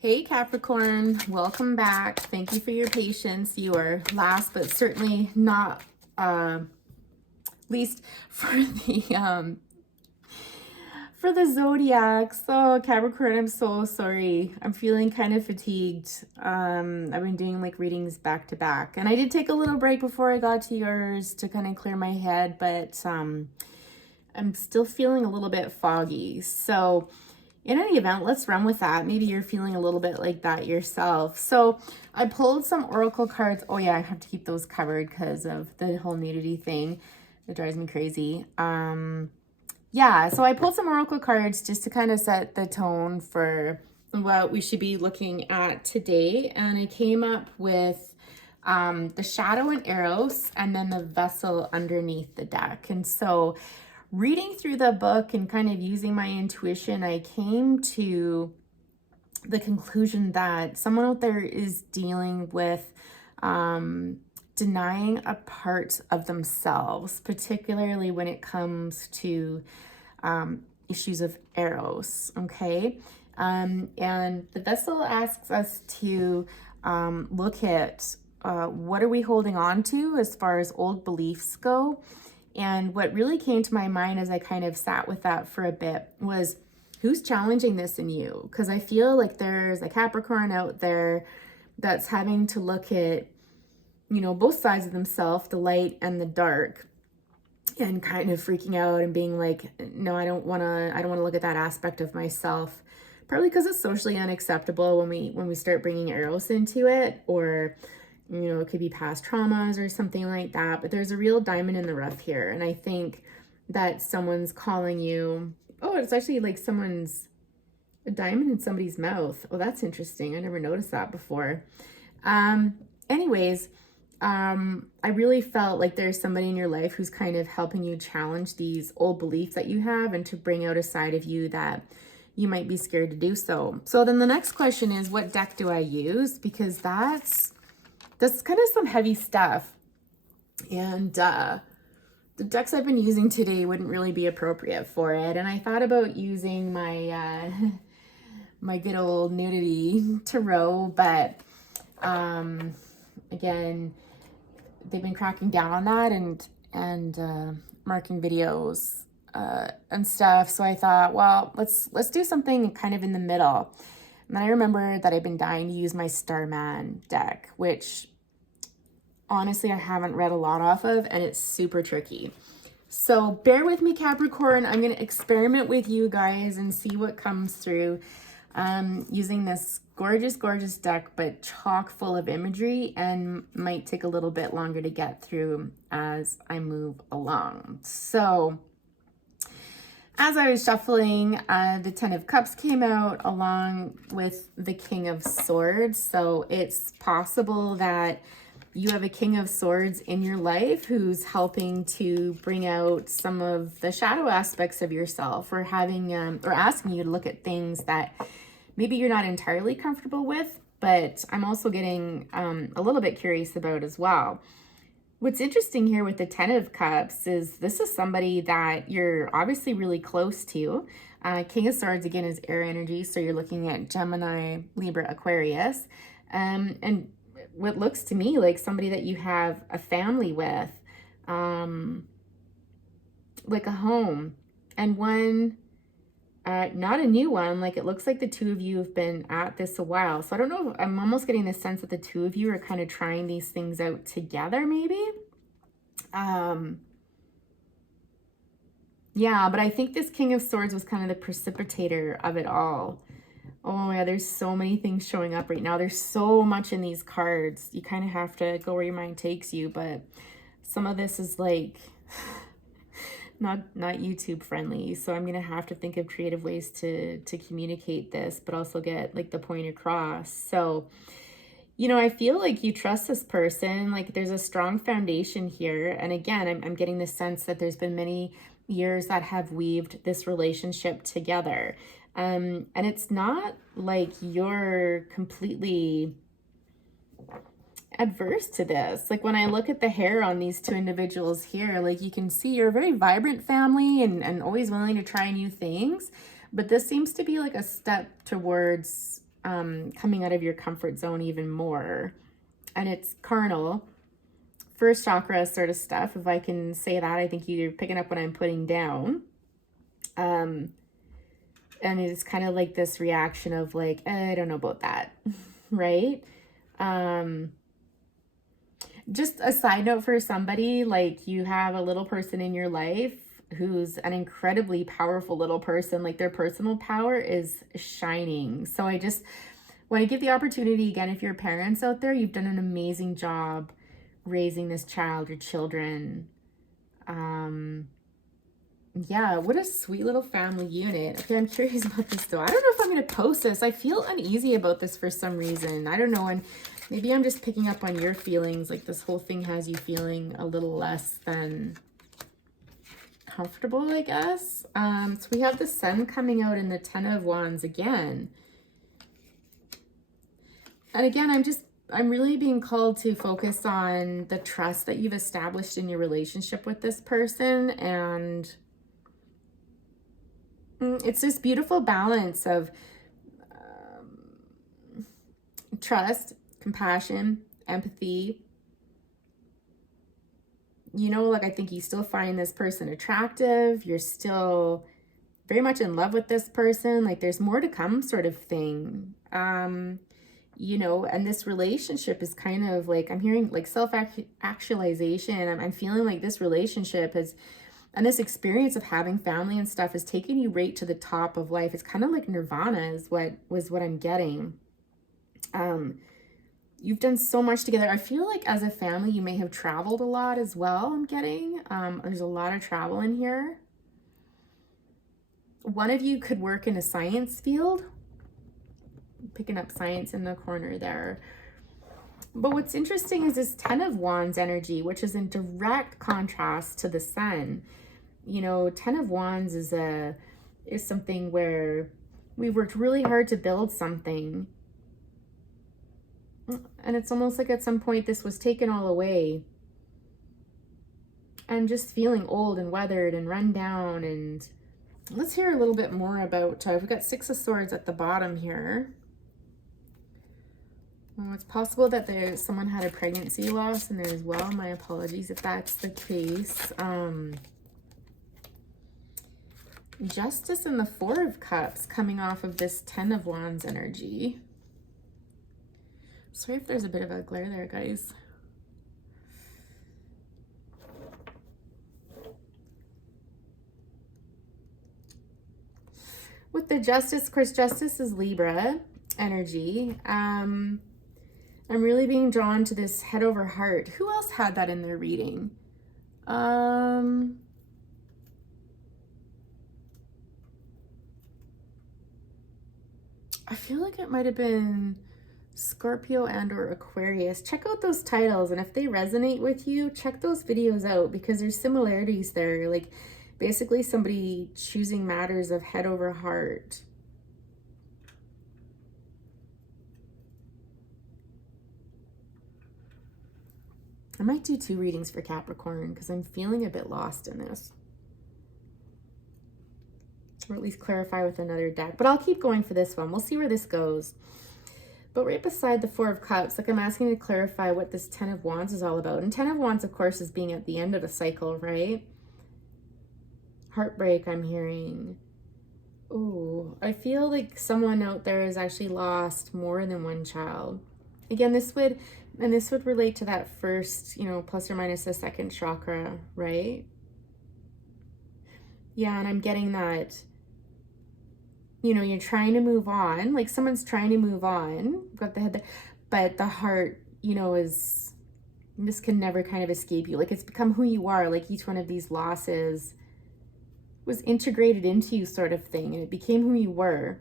Hey Capricorn, welcome back. Thank you for your patience. You are last but certainly not least for the zodiac. So Capricorn, I'm so sorry. I'm feeling kind of fatigued. I've been doing like readings back to back, and I did take a little break before I got to yours to kind of clear my head, but I'm still feeling a little bit foggy. So in any event, let's run with that. Maybe you're feeling a little bit like that yourself. So I pulled some oracle cards. Oh yeah, I have to keep those covered because of the whole nudity thing. It drives me crazy. Yeah, so I pulled some oracle cards just to kind of set the tone for what we should be looking at today. And I came up with the shadow and Eros, and then the vessel underneath the deck. And so reading through the book and kind of using my intuition, I came to the conclusion that someone out there is dealing with denying a part of themselves, particularly when it comes to issues of Eros, okay? And the vessel asks us to look at what are we holding on to as far as old beliefs go. And what really came to my mind as I kind of sat with that for a bit was, who's challenging this in you? Because I feel like there's a Capricorn out there that's having to look at, you know, both sides of themselves, the light and the dark, and kind of freaking out and being like, no, I don't want to look at that aspect of myself. Partly because it's socially unacceptable when we start bringing Eros into it, or you know, it could be past traumas or something like that, but there's a real diamond in the rough here. And I think that someone's calling you, oh, it's actually like a diamond in somebody's mouth. Oh, that's interesting. I never noticed that before. Anyways, I really felt like there's somebody in your life who's kind of helping you challenge these old beliefs that you have and to bring out a side of you that you might be scared to do so. So then the next question is, what deck do I use? Because that's kind of some heavy stuff. And the decks I've been using today wouldn't really be appropriate for it. And I thought about using my my good old nudity tarot, but again, they've been cracking down on that and marking videos and stuff. So I thought, well, let's do something kind of in the middle. And then I remember that I've been dying to use my Starman deck, which honestly I haven't read a lot off of, and it's super tricky. So bear with me, Capricorn. I'm going to experiment with you guys and see what comes through using this gorgeous, gorgeous deck, but chock full of imagery, and might take a little bit longer to get through as I move along. So as I was shuffling, the Ten of Cups came out along with the King of Swords. So it's possible that you have a King of Swords in your life who's helping to bring out some of the shadow aspects of yourself, or having or asking you to look at things that maybe you're not entirely comfortable with, but I'm also getting a little bit curious about as well. What's interesting here with the Ten of Cups is this is somebody that you're obviously really close to. King of Swords, again, is air energy, so you're looking at Gemini, Libra, Aquarius. And what looks to me like somebody that you have a family with, like a home, and one, not a new one. Like, it looks like the two of you have been at this a while. So I don't know, I'm almost getting the sense that the two of you are kind of trying these things out together, maybe. Yeah, but I think this King of Swords was kind of the precipitator of it all. Oh yeah, there's so many things showing up right now. There's so much in these cards. You kind of have to go where your mind takes you, but some of this is like not YouTube friendly. So I'm gonna have to think of creative ways to communicate this, but also get like the point across. So, you know, I feel like you trust this person. Like, there's a strong foundation here. And again, I'm getting the sense that there's been many years that have weaved this relationship together. And it's not like you're completely adverse to this. Like, when I look at the hair on these two individuals here, like, you can see you're a very vibrant family and always willing to try new things. But this seems to be like a step towards coming out of your comfort zone even more. And it's carnal, first chakra sort of stuff, if I can say that. I think you're picking up what I'm putting down. And it's kind of like this reaction of like, I don't know about that, right? Just a side note for somebody, like you have a little person in your life who's an incredibly powerful little person, like their personal power is shining. So I just want to give the opportunity again, if you're parents out there, you've done an amazing job raising this child or children. Yeah, what a sweet little family unit. Okay, I'm curious about this though. I don't know if I'm going to post this. I feel uneasy about this for some reason. I don't know. And maybe I'm just picking up on your feelings. Like this whole thing has you feeling a little less than comfortable, I guess. So we have the Sun coming out in the Ten of Wands again. And again, I'm really being called to focus on the trust that you've established in your relationship with this person. And it's this beautiful balance of trust, compassion, empathy. You know, like I think you still find this person attractive. You're still very much in love with this person. Like there's more to come sort of thing. You know, and this relationship is kind of like, I'm hearing like self-actualization. I'm feeling like this relationship has, and this experience of having family and stuff is taking you right to the top of life. It's kind of like nirvana is what I'm getting. You've done so much together. I feel like as a family, you may have traveled a lot as well. I'm getting, there's a lot of travel in here. One of you could work in a science field. Picking up science in the corner there. But what's interesting is this Ten of Wands energy, which is in direct contrast to the Sun. You know, Ten of Wands is something where we worked really hard to build something. And it's almost like at some point this was taken all away. And just feeling old and weathered and run down. And let's hear a little bit more about, we've got Six of Swords at the bottom here. Well, it's possible that someone had a pregnancy loss in there as well. My apologies if that's the case. Justice and the Four of Cups coming off of this Ten of Wands energy. Sorry if there's a bit of a glare there, guys. With the Justice, of course, Justice is Libra energy. I'm really being drawn to this head over heart. Who else had that in their reading? I feel like it might have been Scorpio and or Aquarius. Check out those titles, and if they resonate with you, check those videos out because there's similarities there. Like basically somebody choosing matters of head over heart. I might do 2 readings for Capricorn because I'm feeling a bit lost in this. Or at least clarify with another deck. But I'll keep going for this one. We'll see where this goes. But right beside the Four of Cups, like I'm asking to clarify what this Ten of Wands is all about. And Ten of Wands, of course, is being at the end of a cycle, right? Heartbreak, I'm hearing. Oh, I feel like someone out there has actually lost more than one child. Again, this would relate to that first, you know, plus or minus the second chakra, right? Yeah, and I'm getting that, you know, you're trying to move on, like someone's trying to move on, got the head there, but the heart, you know, this can never kind of escape you. Like it's become who you are, like each one of these losses was integrated into you sort of thing, and it became who you were.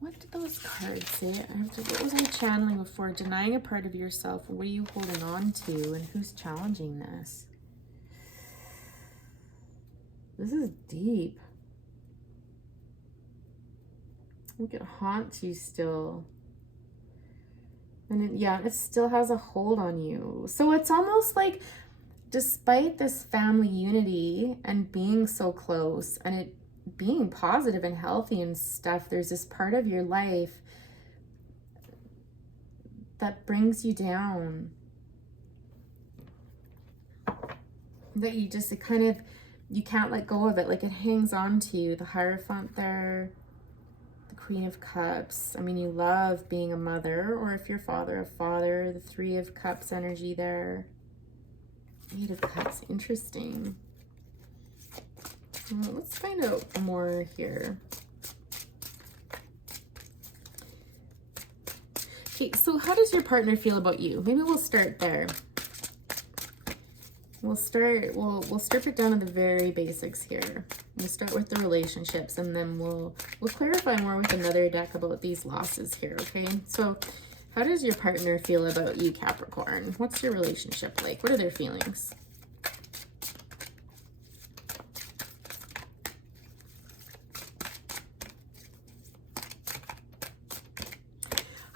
What did those cards say? What was I channeling before? Denying a part of yourself. What are you holding on to? And who's challenging this? This is deep. Look, it haunts you still. And yeah, it still has a hold on you. So it's almost like despite this family unity and being so close and it being positive and healthy and stuff, there's this part of your life that brings you down. That you just, it kind of, you can't let go of it. Like it hangs on to you. The Hierophant there, the Queen of Cups. I mean, you love being a mother, or if you're a father, the Three of Cups energy there. Eight of Cups, interesting. Well, let's find out more here. Okay, so how does your partner feel about you? Maybe we'll start there. We'll strip it down to the very basics here. We'll start with the relationships, and then we'll clarify more with another deck about these losses here, okay? So how does your partner feel about you, Capricorn? What's your relationship like? What are their feelings?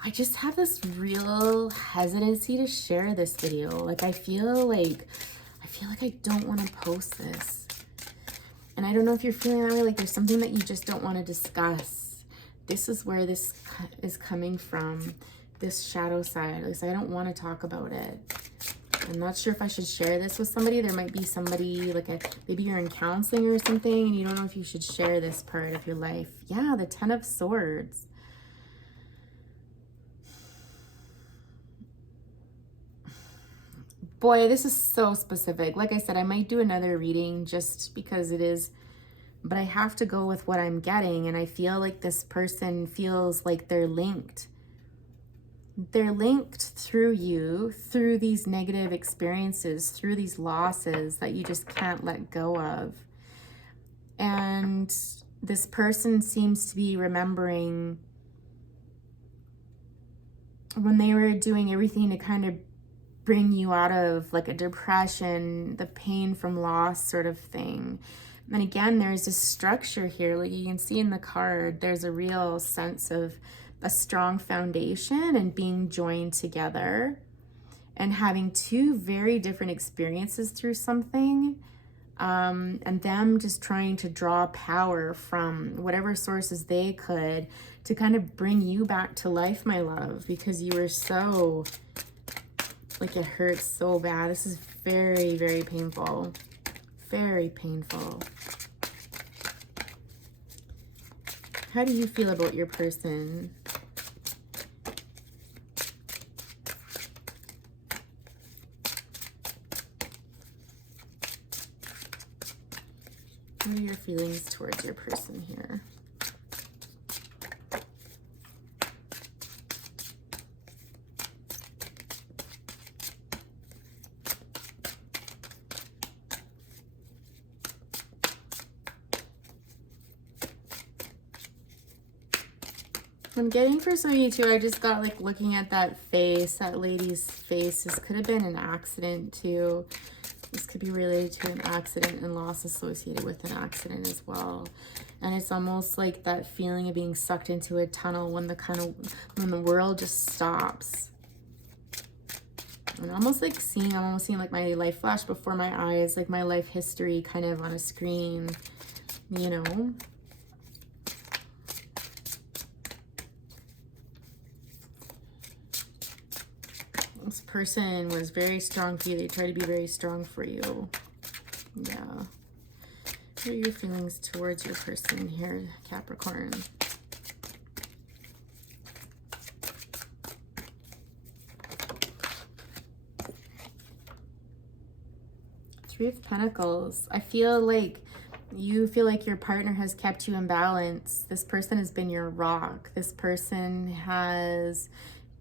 I just have this real hesitancy to share this video. Like I feel like I don't want to post this. And I don't know if you're feeling that way, like there's something that you just don't want to discuss. This is where this is coming from, this shadow side. At least I don't want to talk about it. I'm not sure if I should share this with somebody. There might be somebody, like maybe you're in counseling or something and you don't know if you should share this part of your life. Yeah, the Ten of Swords. Boy, this is so specific. Like I said, I might do another reading just because it is, but I have to go with what I'm getting. And I feel like this person feels like they're linked. They're linked through you, through these negative experiences, through these losses that you just can't let go of. And this person seems to be remembering when they were doing everything to kind of bring you out of like a depression, the pain from loss sort of thing. And again, there's this structure here, like you can see in the card, there's a real sense of a strong foundation and being joined together and having two very different experiences through something, and them just trying to draw power from whatever sources they could to kind of bring you back to life, my love, because you were so, like it hurts so bad. This is very, very painful. Very painful. How do you feel about your person? What are your feelings towards your person here? I'm getting for some of you too, I just got like looking at that face, that lady's face. This could have been an accident too. This could be related to an accident and loss associated with an accident as well. And it's almost like that feeling of being sucked into a tunnel when the world just stops. And I'm almost seeing like my life flash before my eyes, like my life history kind of on a screen, you know. This person was very strong for you. They tried to be very strong for you. Yeah. What are your feelings towards your person here, Capricorn? Three of Pentacles. I feel like you feel like your partner has kept you in balance. This person has been your rock. This person has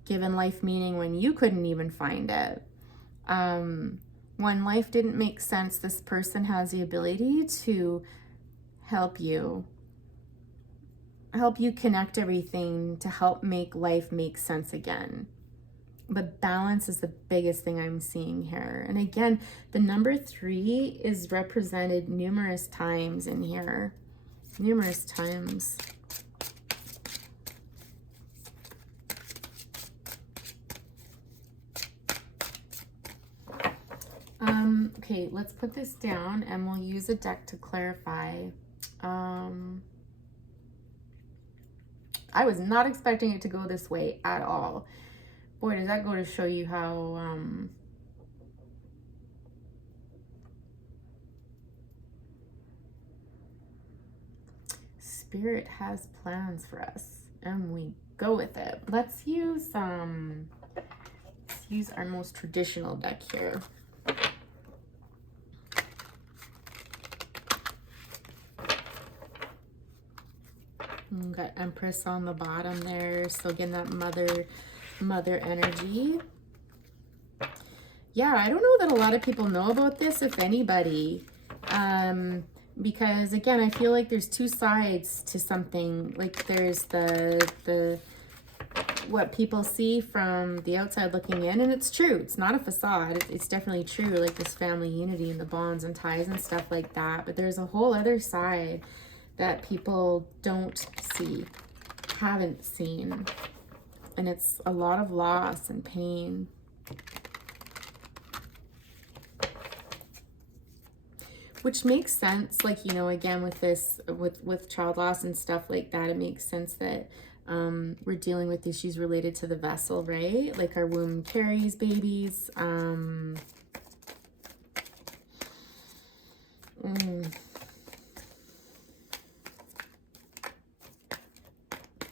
given life meaning when you couldn't even find it. When life didn't make sense, this person has the ability to help you connect everything to help make life make sense again. But balance is the biggest thing I'm seeing here. And again, the number 3 is represented numerous times in here. Numerous times. Okay, let's put this down and we'll use a deck to clarify. I was not expecting it to go this way at all. Boy, does that go to show you how Spirit has plans for us, and we go with it. Let's use our most traditional deck here. We've got Empress on the bottom there, so again, that mother energy. Yeah, I don't know that a lot of people know about this, if anybody, because again, I feel like there's two sides to something. Like there's the what people see from the outside looking in, and it's true. It's not a facade. It's definitely true, like this family unity and the bonds and ties and stuff like that. But there's a whole other side that people don't see, haven't seen. And it's a lot of loss and pain. Which makes sense, like, you know, again, with this, with child loss and stuff like that, it makes sense that we're dealing with issues related to the vessel, right? Like our womb carries babies.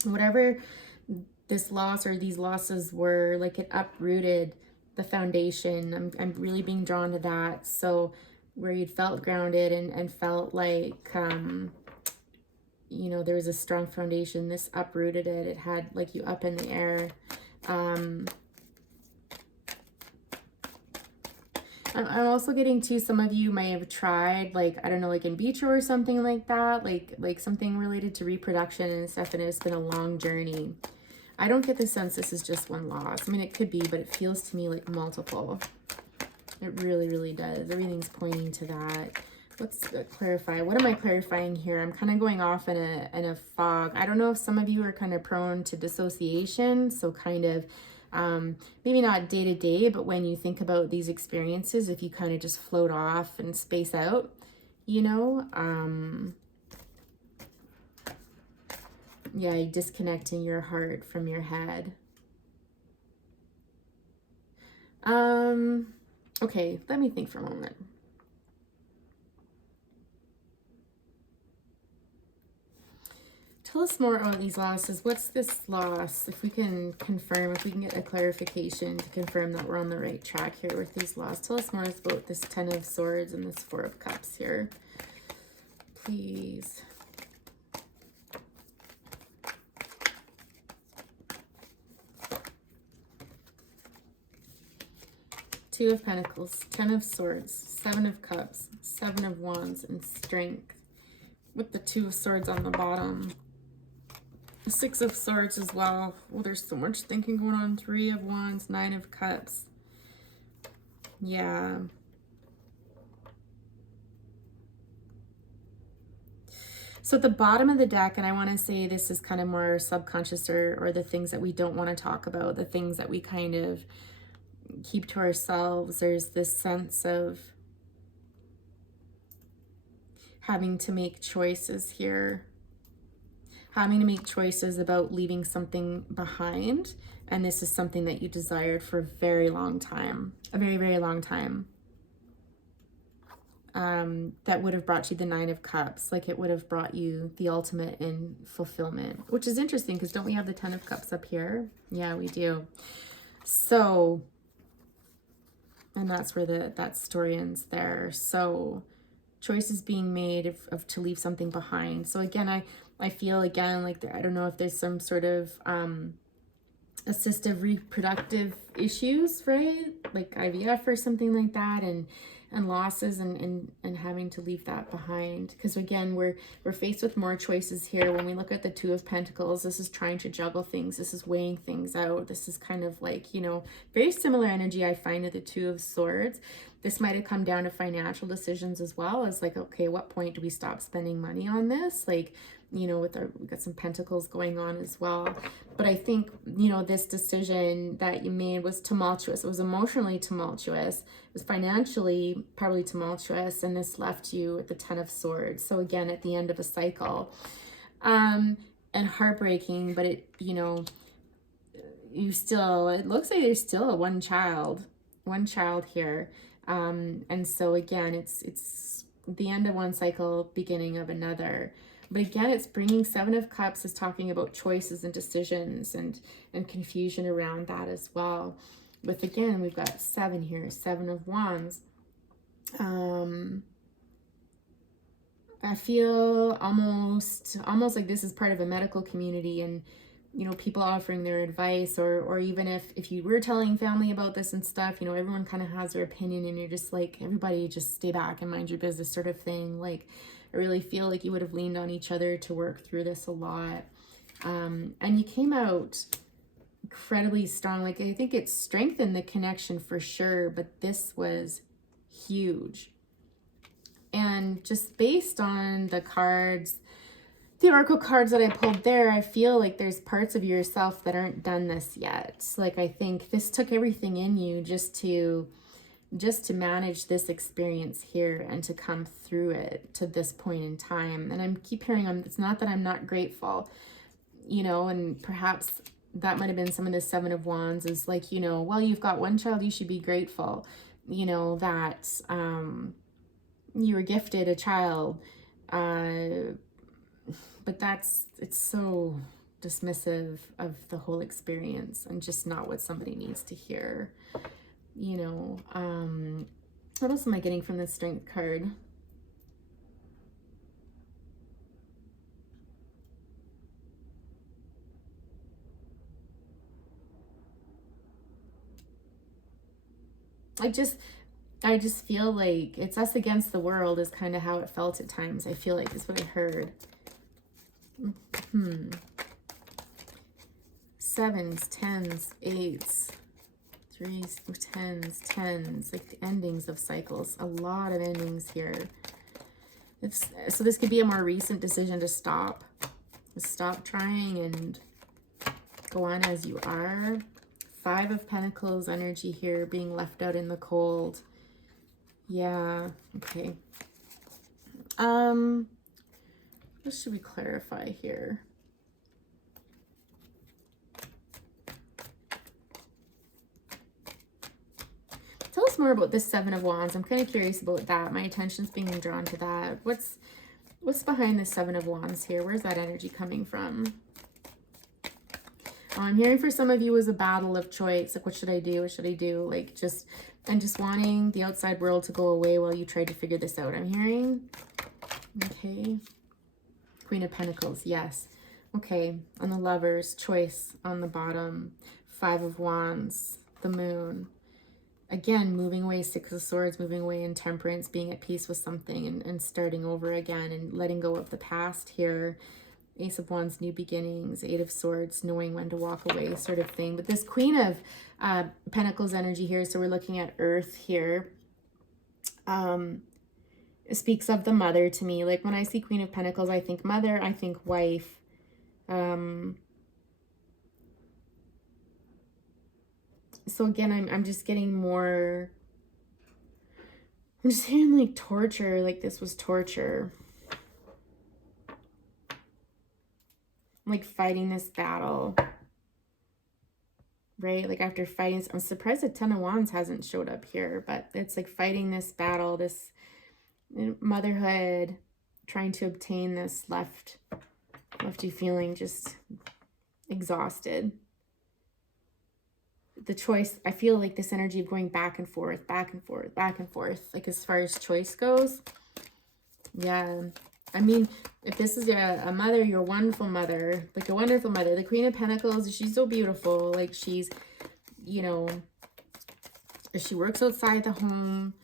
Whatever this loss or these losses were, like it uprooted the foundation. I'm really being drawn to that. So where you'd felt grounded and felt like, you know, there was a strong foundation, this uprooted it. It had like you up in the air. I'm also getting to, some of you may have tried, like, I don't know, like in vitro or something like that, like something related to reproduction and stuff, and it's been a long journey. I don't get the sense this is just one loss. I mean, it could be, but it feels to me like multiple. It really, really does. Everything's pointing to that. Let's clarify. What am I clarifying here? I'm kind of going off in a fog. I don't know if some of you are kind of prone to dissociation, so kind of maybe not day to day, but when you think about these experiences, if you kind of just float off and space out, you know, yeah, disconnecting your heart from your head. Okay, let me think for a moment. Tell us more about these losses. What's this loss? If we can confirm, if we can get a clarification to confirm that we're on the right track here with these losses. Tell us more about this Ten of Swords and this Four of Cups here. Please. Two of Pentacles, Ten of Swords, Seven of Cups, Seven of Wands, and Strength. With the Two of Swords on the bottom. Six of Swords as well. Oh, there's so much thinking going on. Three of Wands, Nine of Cups. Yeah. So at the bottom of the deck, and I want to say this is kind of more subconscious, or the things that we don't want to talk about, the things that we kind of keep to ourselves. There's this sense of having to make choices here. Having to make choices about leaving something behind. And this is something that you desired for a very long time. A very, very long time. That would have brought you the Nine of Cups. Like it would have brought you the ultimate in fulfillment. Which is interesting, because don't we have the Ten of Cups up here? Yeah, we do. So, and that's where that story ends there. So, choices being made of to leave something behind. So again, I feel again like I don't know if there's some sort of assistive reproductive issues, right? Like IVF or something like that, and losses and having to leave that behind. Because again, we're faced with more choices here. When we look at the Two of Pentacles, this is trying to juggle things. This is weighing things out. This is kind of like, you know, very similar energy I find to the Two of Swords. This might have come down to financial decisions as well, as like, okay, what point do we stop spending money on this? Like, you know, we've got some pentacles going on as well. But I think, you know, this decision that you made was tumultuous. It was emotionally tumultuous. It was financially probably tumultuous. And this left you at the 10 of Swords. So again, at the end of a cycle. And heartbreaking, but it, you know, it looks like there's still one child here. And so again, it's the end of one cycle, beginning of another. But again, it's bringing 7 of Cups is talking about choices and decisions and confusion around that as well. With, again, we've got 7 here, 7 of Wands. I feel almost like this is part of a medical community, and, you know, people offering their advice, or even if you were telling family about this and stuff, you know, everyone kind of has their opinion, and you're just like, everybody just stay back and mind your business sort of thing. Like, I really feel like you would have leaned on each other to work through this a lot. And you came out incredibly strong. Like, I think it strengthened the connection for sure, but this was huge. And just based on the cards, the oracle cards that I pulled there, I feel like there's parts of yourself that aren't done this yet. Like, I think this took everything in you just to manage this experience here and to come through it to this point in time. And I keep hearing, it's not that I'm not grateful, you know, and perhaps that might have been some of the 7 of Wands is like, you know, well, you've got one child, you should be grateful, you know, that you were gifted a child. But it's so dismissive of the whole experience and just not what somebody needs to hear. You know, what else am I getting from the Strength card? I just feel like it's us against the world is kind of how it felt at times. I feel like is what I heard. 7s, 10s, 8s. 3s, 10s, like the endings of cycles. A lot of endings here. So this could be a more recent decision to stop trying and go on as you are. 5 of Pentacles energy here, being left out in the cold. Yeah, okay. What should we clarify here? Tell us more about this 7 of Wands. I'm kind of curious about that. My attention's being drawn to that. What's behind this 7 of Wands here? Where's that energy coming from? I'm hearing for some of you is a battle of choice. Like, what should I do? What should I do? Like, just wanting the outside world to go away while you try to figure this out. I'm hearing. Okay. Queen of Pentacles. Yes. Okay. On the Lovers, choice on the bottom. 5 of Wands, the Moon. Again, moving away, 6 of Swords, moving away in temperance, being at peace with something and starting over again and letting go of the past here. Ace of Wands, new beginnings. 8 of Swords, knowing when to walk away sort of thing. But this Queen of Pentacles energy here, so we're looking at Earth here. It speaks of the mother to me. Like, when I see Queen of Pentacles, I think mother, I think wife. So again, I'm just getting more, I'm just hearing like torture, like this was torture. Like fighting this battle, right? Like after fighting, I'm surprised the 10 of Wands hasn't showed up here, but it's like fighting this battle, this motherhood, trying to obtain this, left you feeling just exhausted. The choice, I feel like this energy of going back and forth, back and forth, back and forth, like as far as choice goes. Yeah, I mean, if this is a mother, you're a wonderful mother, like a wonderful mother. The Queen of Pentacles, she's so beautiful. Like she's, you know, she works outside the home.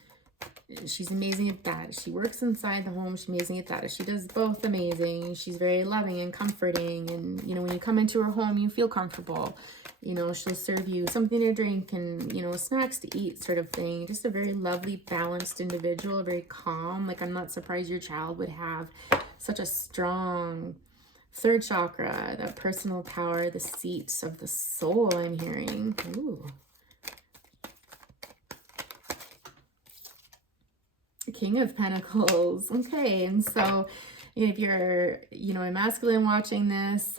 She's amazing at that. She works inside the home. She's amazing at that. She does both amazing. She's very loving and comforting. And, you know, when you come into her home, you feel comfortable. You know, she'll serve you something to drink and, you know, snacks to eat sort of thing. Just a very lovely, balanced individual, very calm. Like, I'm not surprised your child would have such a strong third chakra, that personal power, the seat of the soul I'm hearing. Ooh. King of Pentacles. Okay, and so if you're, you know, a masculine watching this,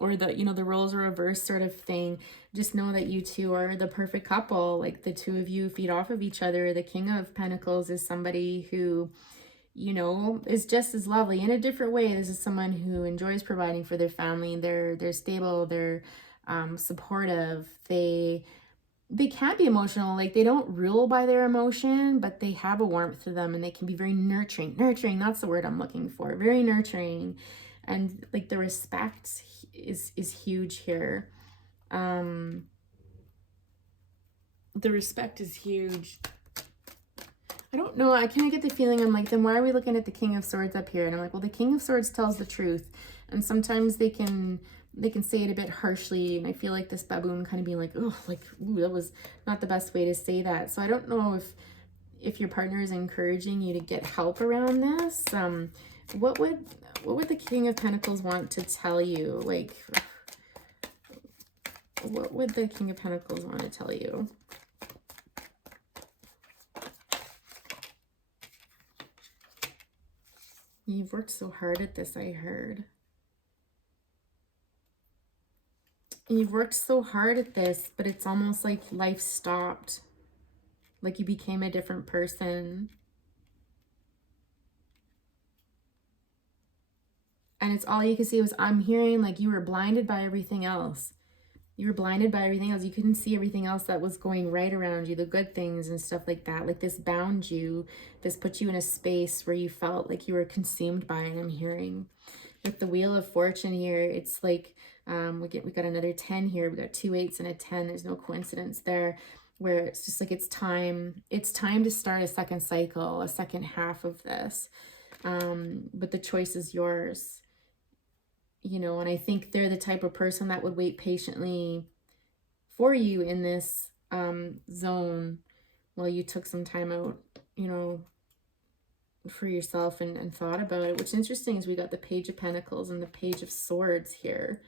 or the, you know, the roles are reversed sort of thing, just know that you two are the perfect couple. Like, the two of you feed off of each other. The King of Pentacles is somebody who, you know, is just as lovely in a different way. This is someone who enjoys providing for their family. They're stable. They're supportive. They can be emotional, like they don't rule by their emotion, but they have a warmth to them, and they can be very nurturing. Nurturing, that's the word I'm looking for. Very nurturing. And like the respect is huge here. The respect is huge. I don't know, I kind of get the feeling, I'm like, then why are we looking at the King of Swords up here? And I'm like, well, the King of Swords tells the truth. And sometimes they can say it a bit harshly, and I feel like this baboon kind of being like, oh, like, ooh, that was not the best way to say that. So I don't know if your partner is encouraging you to get help around this. What would the King of Pentacles want to tell you? Like, what would the King of Pentacles want to tell you? You've worked so hard at this, I heard. You've worked so hard at this, but it's almost like life stopped. Like you became a different person. And it's all you can see was, I'm hearing like you were blinded by everything else. You were blinded by everything else. You couldn't see everything else that was going right around you, the good things and stuff like that. Like this bound you. This put you in a space where you felt like you were consumed by it, I'm hearing. With the Wheel of Fortune here, it's like, we got another 10 here. We got 2 8s and a 10. There's no coincidence there, where it's just like it's time to start a second cycle, a second half of this. But the choice is yours, you know. And I think they're the type of person that would wait patiently for you in this zone while you took some time out, you know, for yourself and thought about it. What's interesting is we got the Page of Pentacles and the Page of Swords here,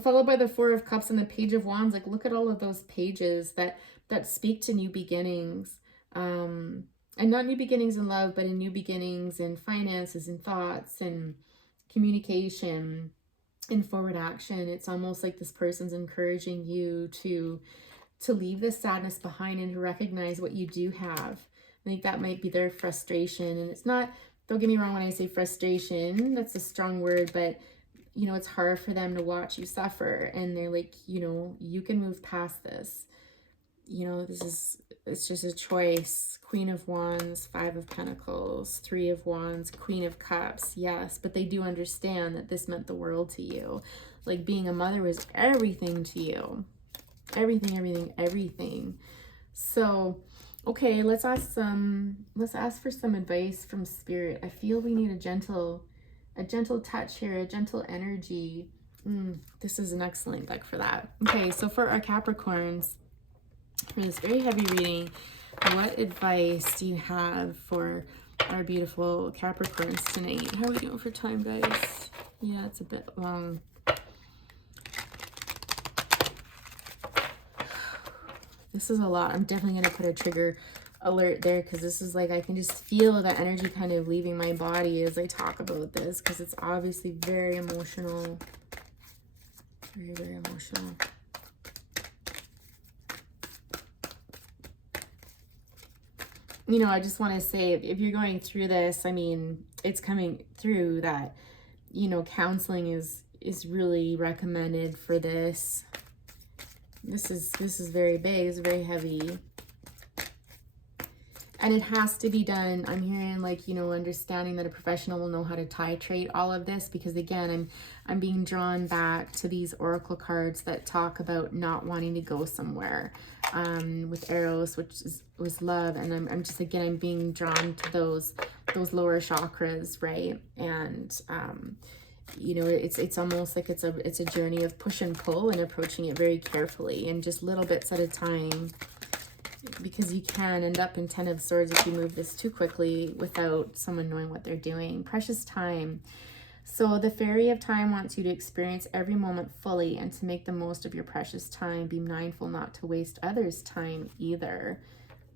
followed by the Four of Cups and the Page of Wands. Like, look at all of those pages that speak to new beginnings, and not new beginnings in love, but in new beginnings in finances and thoughts and communication and forward action. It's almost like this person's encouraging you to leave this sadness behind and to recognize what you do have. I think that might be their frustration. And it's not, don't get me wrong when I say frustration, that's a strong word, but you know, it's hard for them to watch you suffer. And they're like, you know, you can move past this. You know, it's just a choice. Queen of Wands, 5 of Pentacles, 3 of Wands, Queen of Cups. Yes, but they do understand that this meant the world to you. Like being a mother was everything to you. Everything, everything, everything. So, okay, let's ask for some advice from Spirit. I feel we need a gentle touch here, a gentle energy. This is an excellent deck for that. Okay, so for our Capricorns, for this very heavy reading, what advice do you have for our beautiful Capricorns tonight? How are we doing for time, guys? Yeah, it's a bit long. This is a lot. I'm definitely going to put a trigger alert there, because this is like, I can just feel that energy kind of leaving my body as I talk about this, because it's obviously very emotional. Very, very emotional. You know, I just want to say, if you're going through this, I mean, it's coming through that, you know, counseling is really recommended for this. This is very big, it's very heavy. And it has to be done. I'm hearing like, you know, understanding that a professional will know how to titrate all of this, because again, I'm being drawn back to these oracle cards that talk about not wanting to go somewhere, with arrows, which was love. And I'm just, again, I'm being drawn to those lower chakras, right? And you know, it's almost like it's a journey of push and pull, and approaching it very carefully and just little bits at a time, because you can end up in 10 of Swords if you move this too quickly without someone knowing what they're doing. Precious time. So the Fairy of Time wants you to experience every moment fully and to make the most of your precious time. Be mindful not to waste others' time either.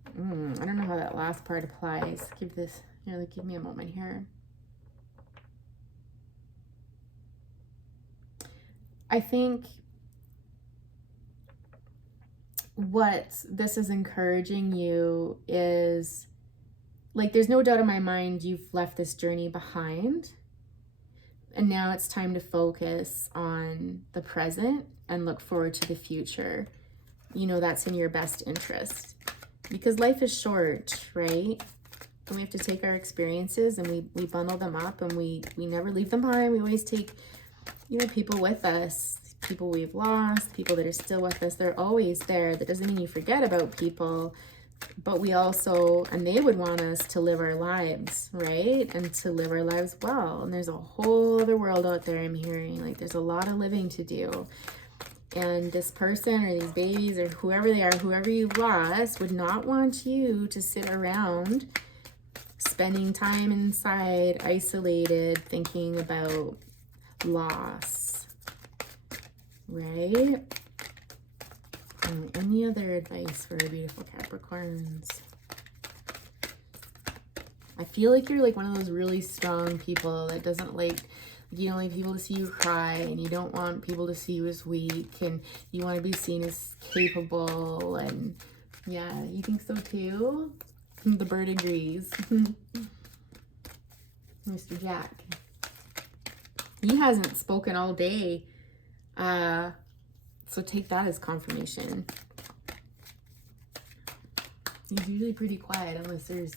I don't know how that last part applies. Give me a moment here. I think what this is encouraging you is, like, there's no doubt in my mind you've left this journey behind, and now it's time to focus on the present and look forward to the future. You know, that's in your best interest, because life is short, right? And we have to take our experiences and we bundle them up, and we never leave them behind. We always take, you know, people with us, people we've lost, people that are still with us. They're always there. That doesn't mean you forget about people, but we also, and they would want us to live our lives, right? And to live our lives well. And there's a whole other world out there, I'm hearing. Like, there's a lot of living to do. And this person or these babies or whoever they are, whoever you lost, would not want you to sit around spending time inside, isolated, thinking about loss. Right? Any other advice for our beautiful Capricorns? I feel like you're like one of those really strong people that doesn't like, you don't like people to see you cry, and you don't want people to see you as weak, and you want to be seen as capable. And yeah, you think so too? The bird agrees. Mr. Jack. He hasn't spoken all day. So take that as confirmation. He's usually pretty quiet unless the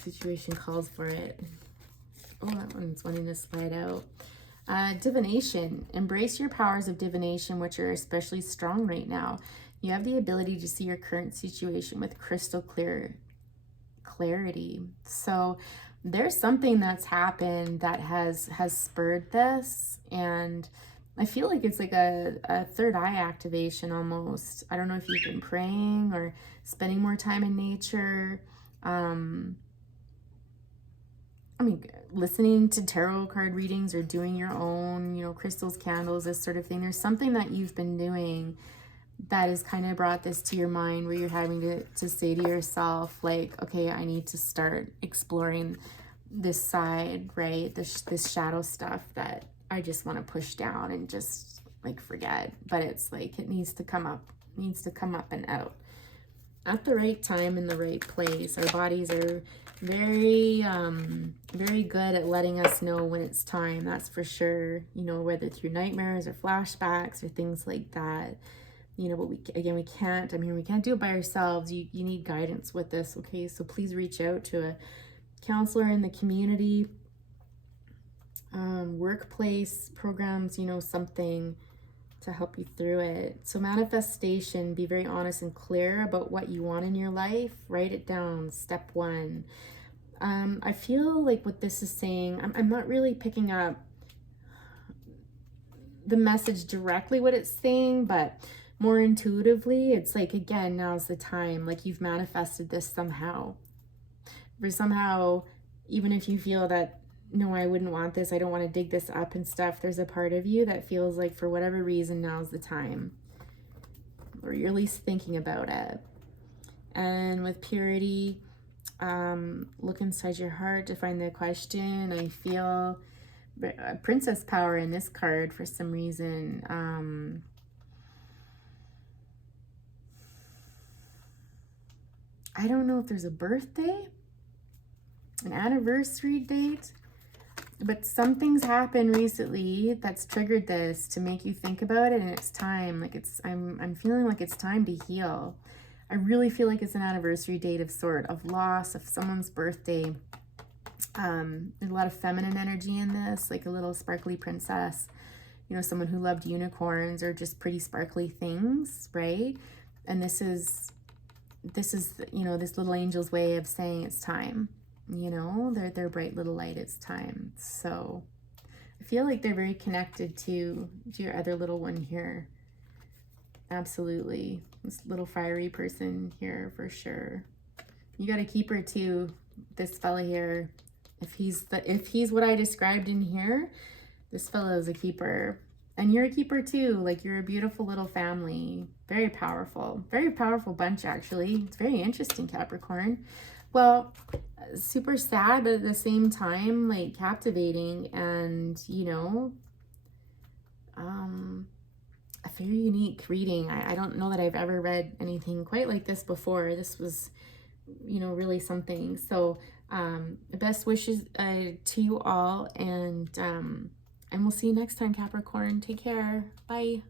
situation calls for it. Oh, that one's wanting to slide out. Divination. Embrace your powers of divination, which are especially strong right now. You have the ability to see your current situation with crystal clarity. So there's something that's happened that has spurred this, and I feel like it's like a third eye activation almost. I don't know if you've been praying or spending more time in nature. I mean, listening to tarot card readings or doing your own, you know, crystals, candles, this sort of thing. There's something that you've been doing that has kind of brought this to your mind, where you're having to say to yourself, like, okay, I need to start exploring this side, right? This shadow stuff that I just want to push down and just like forget. But it's like, it needs to come up and out at the right time in the right place. Our bodies are very, very good at letting us know when it's time. That's for sure. You know, whether through nightmares or flashbacks or things like that. You know, but we can't do it by ourselves. You need guidance with this, okay? So please reach out to a counselor in the community, workplace programs, you know, something to help you through it. So manifestation, be very honest and clear about what you want in your life. Write it down. Step 1. I feel like what this is saying, I'm not really picking up the message directly what it's saying, but more intuitively, it's like, again, now's the time. Like, you've manifested this somehow. Or somehow, even if you feel that, no, I wouldn't want this, I don't want to dig this up and stuff, there's a part of you that feels like, for whatever reason, now's the time. Or you're at least thinking about it. And with purity, look inside your heart to find the question. I feel princess power in this card for some reason. I don't know if there's a birthday, an anniversary date, but something's happened recently that's triggered this to make you think about it, and it's time. Like, I'm feeling like it's time to heal. I really feel like it's an anniversary date of sort, of loss, of someone's birthday. There's a lot of feminine energy in this, like a little sparkly princess, you know, someone who loved unicorns or just pretty sparkly things, right? And this is, you know, this little angel's way of saying it's time, you know, their bright little light, it's time. So I feel like they're very connected to your other little one here. Absolutely. This little fiery person here for sure. You got a keeper too, this fella here. If he's what I described in here, this fella is a keeper. And you're a keeper too. Like, you're a beautiful little family. Very powerful bunch, actually. It's very interesting, Capricorn. Well, super sad, but at the same time, like, captivating and, you know, a very unique reading. I don't know that I've ever read anything quite like this before. This was, you know, really something. So best wishes to you all, and we'll see you next time, Capricorn. Take care. Bye.